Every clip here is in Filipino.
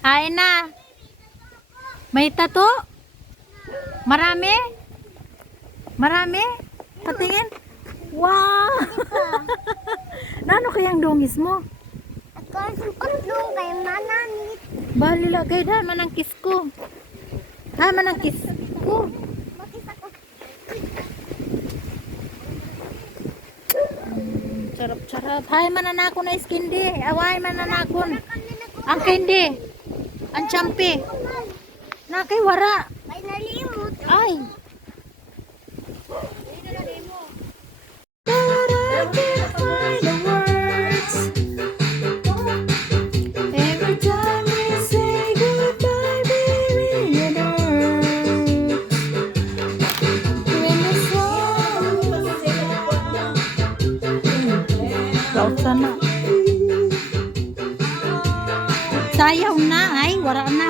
Hain na. May tato? Marami? Marami? Patingin? Wow! Nano kayang dungis mo? Ako dong kay mananit. Balila kay dahil manang kiss ko. Ha, manang kiss ko. Bakit ako? Sarap-sarap. Hay, mananako na iskindi. Away, mananakon. Ang kindi. Ang champi. Nakay wara. May nalimot. Ay. Every time we say goodbye, baby, it hurts. When the sun Laut sana. Sayaw na ay wala na.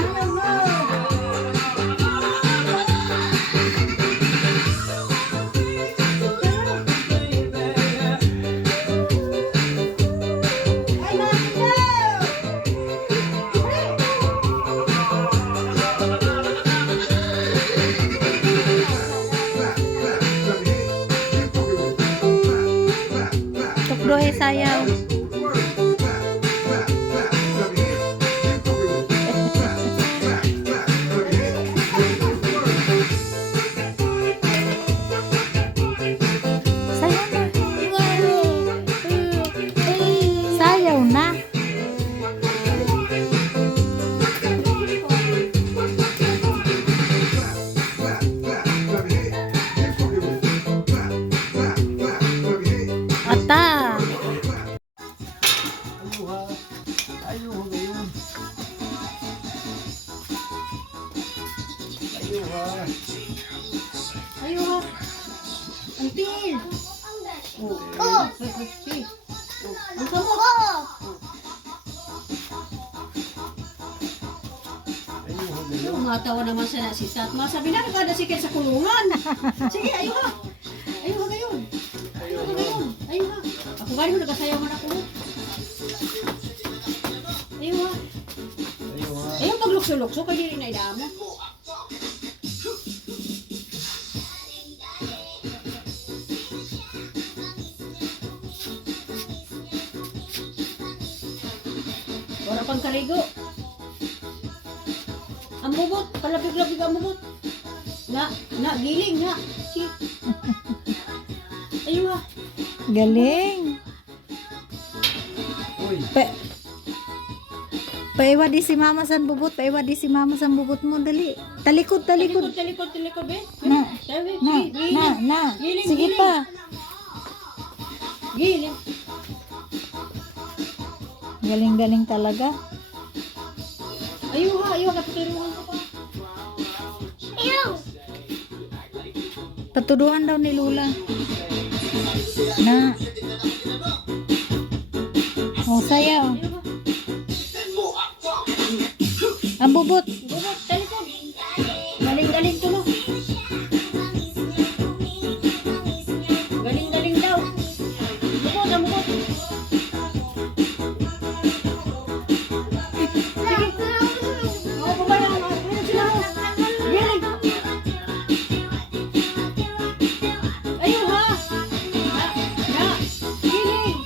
Tukdohe sayaw. Sayaw na. Ata. Ayuha ngayon. Ayuha. Ayun. Antil. Oh! Oh! Ayuha ngayon. Umatawa naman sa nasisat. Masabi na kada sikit sa kulungan. Sige, ayun ha. Ayun ha ngayon. Ayun ha ngayon. Ayun ha. Ako gani mo nagkasayaw man ako. Ayun ha. Ayuha. Ayun maglukso-lukso kaya di rin na idamo. Wala pang karigo. Ang bubot, palapig-lapig ang bubot. Giling na. Si. Ayun ha. Galing. Uy. Paiwa di si mama san bubot. Paiwa di si mama san bubot mo. Dali. Talikod, talikod. Talikod, be. Na. Sabi, Na. Giling, Sige giling. pa. Giling. Galing-galing talaga. Ayun ha, kapitiruhan ko pa. Ayaw! Patuduhan daw ni Lula. Na. Oh, sayaw. Ayun ha. Ang bubot. Bubot, talikod. Galing-galing to no. Galing-galing daw. Bubot, ang bubot. Oo, pabayaan mo. Ayun sila ho. Giling. Ayun ha. Giling.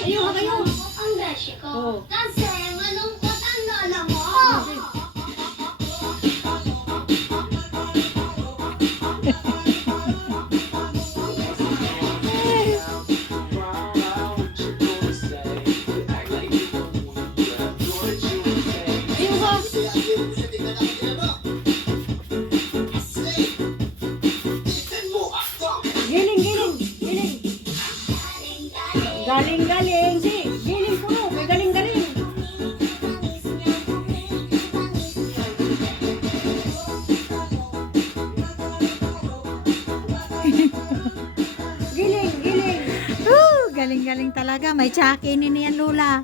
Ayun ha kayo. Ang beshi ko. Oo. Kasi malungkot ang lola mo. Ayun ha. Giling. Galing. Si, giling puno. May galing. Giling. Galing-galing talaga. May tsaki ni niyan Lula.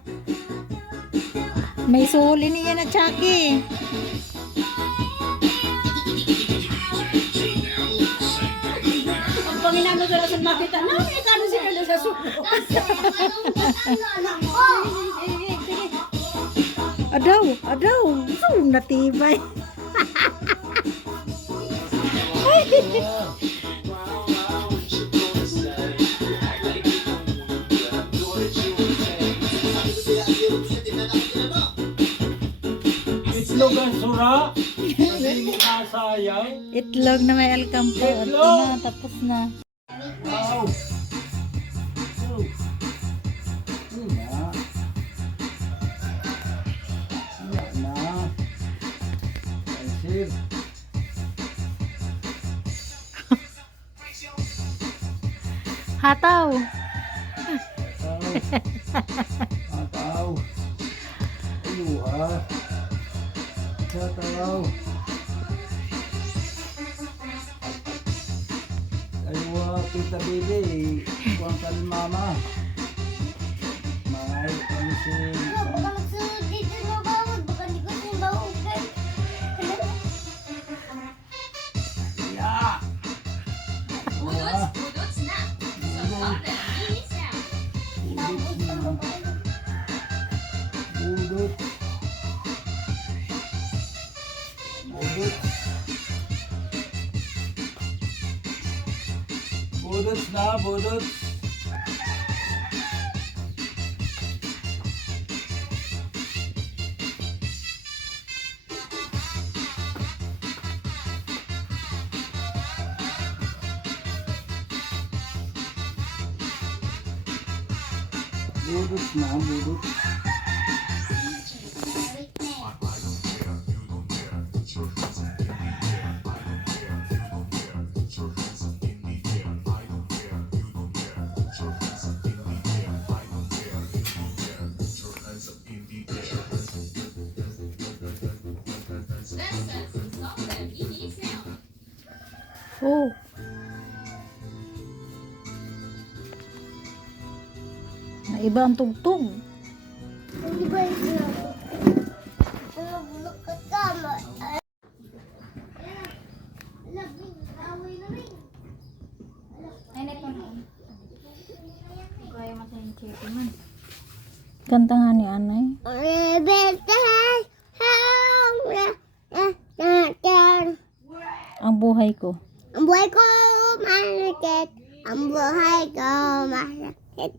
May suli niya na tsaki. kita na, ikano si Carlo sa sulo. Kasi malungkot ang lola mo. Sige. Adaw. Natibay. Itlog ang sura. Hindi nasayang. Itlog na may alkampo. Ito na, tapos na. Wow. Hataw. Ataw. Ayuha. Ataw. Ayuha, kita bili. Kuwang ka ni mama. Mahal kami si... Baka magsunod dito na bawag. Baka di ko siya bahugan. Ya! Ayuha. Budot. Budot na, budot. Budot na, budot. Oh. Naiba ang tugtog. Hindi ba ito? Bulok ka tama. Labing, away na rin. Kanta nga ni Anay. Ang buhay ko. Ang buhay ko masakit. Ang buhay ko masakit.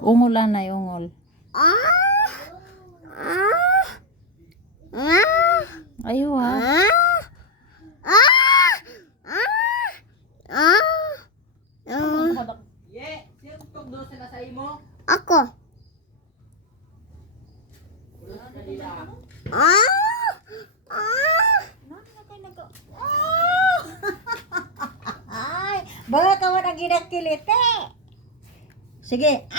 Ungol Anay, ungol. Ayaw ha. Ako. Ay, baka mo na ginakilit eh. Sige.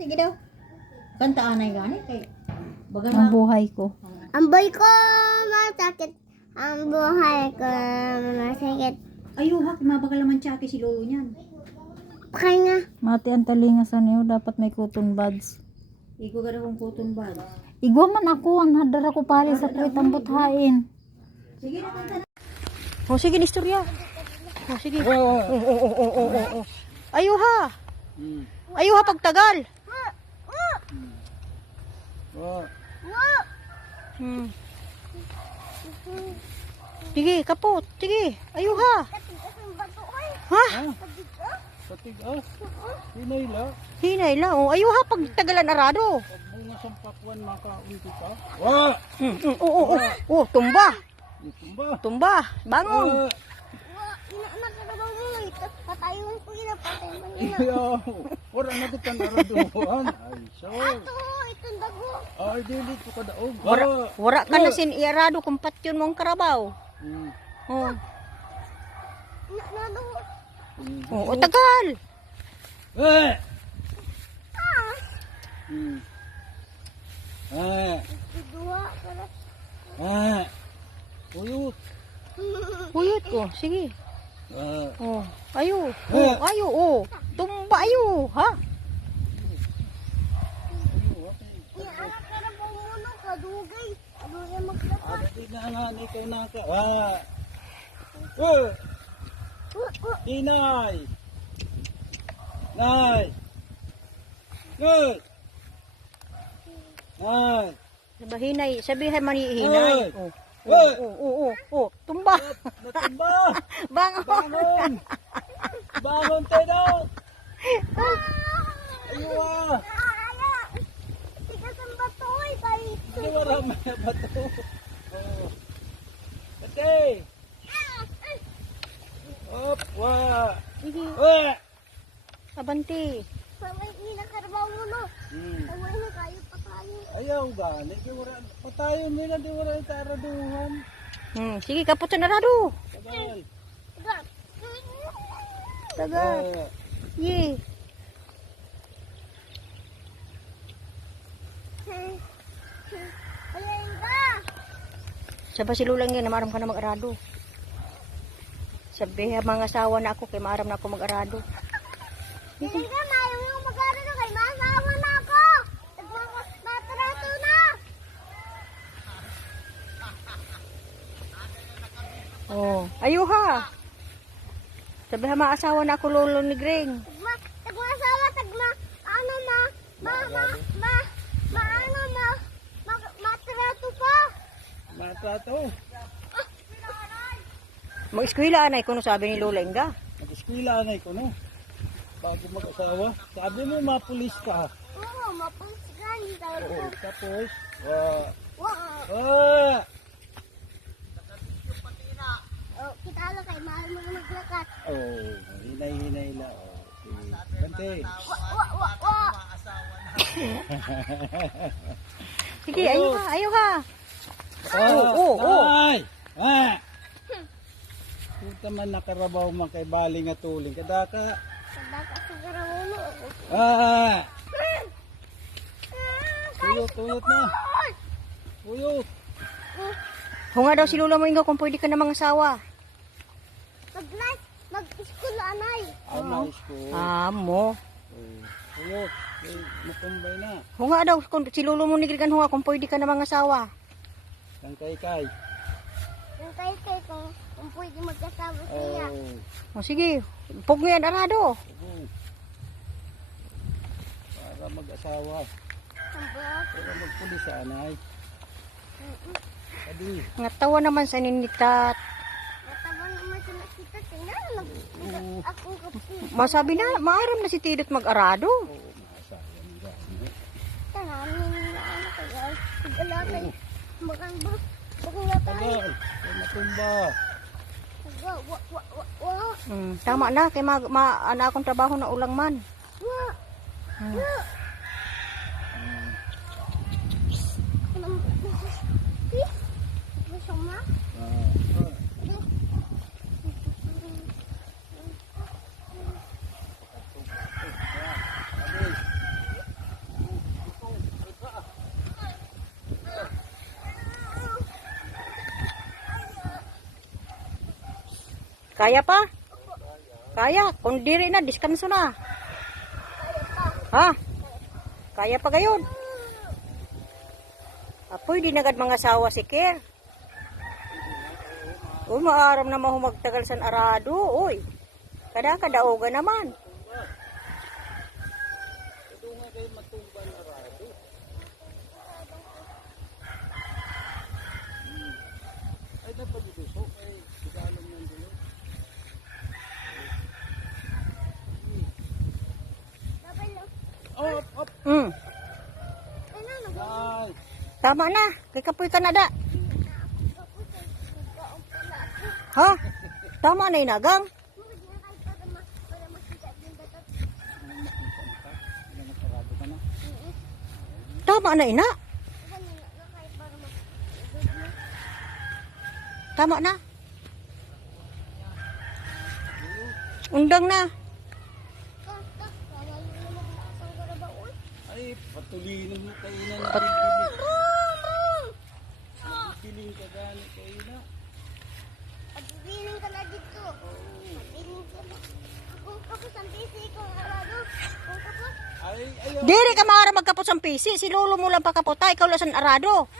Sige daw. Kanta Anay gani kay baga ang buhay ko. Ang buhay ko masakit. Ang buhay ko masakit. Ayaw ha, mabagalaman tsake si lolo niyan. Pakay nga. Mati ang talinga sa niyo dapat may cotton buds. Iko ka kung cotton bud. Igwa man ako ang hadar ako pali sa kuwit ang buthain. Sige na, kanta na. O sige istorya. O sige. Oh. Ayaw ha. Ayaw ha pagtagal. Sige, kapot. Sige. Ayaw ha. Ha? Patigas. Hinayla. Hinay la. O ayaw ha pagtagalan arado. Pag mga sampakwan makaunti ka. Wah! Oo. Tumba. Tumba. Tumba. Bangon. Nakakaraw mo lang ito. Patayon ko yun. Patayon mo yun. Iyaw. Wala na ito panaraduhan. Ay, sure. Itong dago. Ay, dilit ko kadaog. Wara ka na sin iarado kung patyon mong karabaw. Oh. Oo, tagal. Eh! Uyut. Huyot ko. Sige. Oh, ayo. Eh. Oh, ayo. Oh. Tumba ayo, ha? Nakakaraw mo muna. Kadugay. Kadugay maglapas. Adi na nga, ikaw na ka. Oh! Inay! Nay! Nay! Nay! Diba, hinay. Sabihan man ni hinay. Hoy! Oh, Hoy! oh. Tumba. Natumba! Bangon. Bangon! Bangon tayo! Ayun! Tigas ang batoy, kay Hindi marami na ba ito? Oh. Ate! Op! Wah! Sige. Wah! Abanti. Pamay inakarbaw mo no. Hmm. Pamay na kayo pa tayo. Ayaw gani. Di wala. Patayon nila. Di wala yung taraduhan. Sige, kapot sa narado. Tagal. Tigas. Taga. Oh. Ye. Ayun ka. Saba si Lulang yun, maaram ka na mag-arado. Sabi, mga asawa na ako, kay maaram na ako mag-arado. Hindi ka, mayroon yung mag-aaral na kay masawa na ako. Matarato na. Oh, ayuha. Sabi, mga asawa na ako, lolo ni Greng. Tagmasawa, ano matarato pa. Matato. Mag-eskwela anay ko, no, sabi ni Lola Inga. Nag-eskwila anay ko, no? Bago mag-asawa. Sabi mo, mapulis ka. Oo, mapunsgan. Oo. Tapos, wah. Wow. Wah! Oh, kita lang kay mahal mo maglakat. Oh, hinay-hinay la. Oh, si Bante. Wa. Sige, ayuha, ayuha. Oh. Ay! Ah! Kita man nakarabaw man kay baling at tuling. Kadaka. Sadaka sigara ulo. Ah! Tuyot na. Tuyot. Hunga daw si Lola mo Inga kung pwede ka na mga asawa. Mag-school anay. Anais ko. Amo. Tuyot. Matumbay na. Hunga daw kung si Lolo mo ni Greng hunga kung pwede ka na mga asawa. Ang kay-kay. Yung kay kung pwede magkasama siya. Oh. O sige, pug mo yan, arado. Oo. Para mag-asawa. Samba. Para magpulis sa anay. Adi. Nga tawa naman sa ninitat. Natama naman siya nakita. Tingnan. Ako kapi. Masabi na, maaram na si Tidot mag-arado. Oo, maasawa nila. Tanamin na ano kaya. Pag-alakay. Bakang ba? Bakang natay. Tagal. Kaya matumba. Wa. Tama na, kay ana akong trabaho na ulang man. Wa. Wa. Sama. Kaya pa? Kaya, kung diri na, diskanso na. Ha? Kaya pa gayon. Apoy, di nagad mga asawa si Ker. Uy, maaram na mahumagtagal san arado. Uy, kada-kadaoga naman. Ay, dapat dito. So, ay, sigalang ng dilo. Op. Ay. Tama na, kay kapoy ka na da. Ha? Tama na inagang. Tama na ina. Tama na. Undang na. Ay, patulinin mo kayo na. Piling ka gani kayo na. Pagbiling ka na dito. Pagbiling ka na. Kung kapos ang busy ko, arado. Kung kapos. Ay, ayaw. Diri ka maara magkapot sa pisi. Si Lolo mo lang pakapota. Ikaw lang san arado.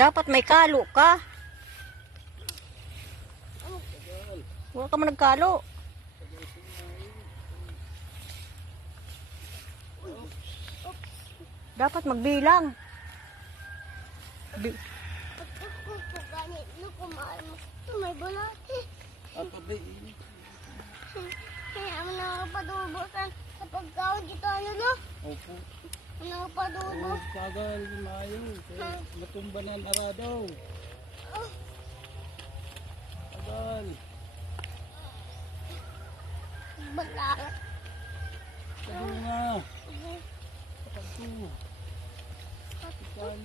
Dapat may kalo ka. Wala ka man nagkalo. Dapat magbilang. Ako ganit na kumain mo. May bulati. Ako di. Kaya mo nakapadubusan sa pagkaon dito ano no? Opo. Nakapadubos. Oh, tagal, mayo. Natumba na ang arado. Tagal. Balat. Tagal nga. Tagal. Tagal.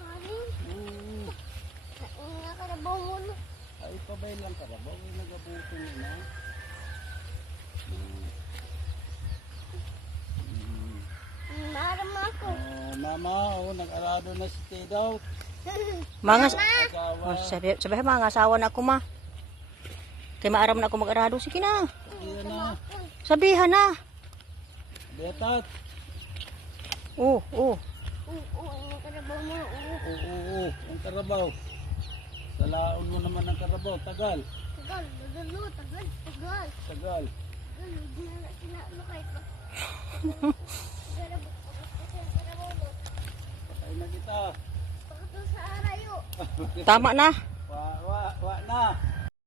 Kanin. Oo. Kain nga karabaw mo no. Ay, pabay lang karabaw. Ay, nagabuto na. Maram ako. Oh, mama, nag-arado na si Tedaw. Mga Asawa. oh, sabi mga asawa na ako ma. Kay maaram na ako mag-arado. Sige na. Iyan na. Sabihan na. Betat. Oo, oo. Oo, ang karabaw mo. Oo. Oo. Ang karabaw. Salaon mo naman ang karabaw. Tagal. Tagal, tagal, tagal, tagal. Tagal. Tagal, na sila ano kahit pa. Karabaw mo. Patay na kita. Pagkatong sa arayo. Tama na. Wa na.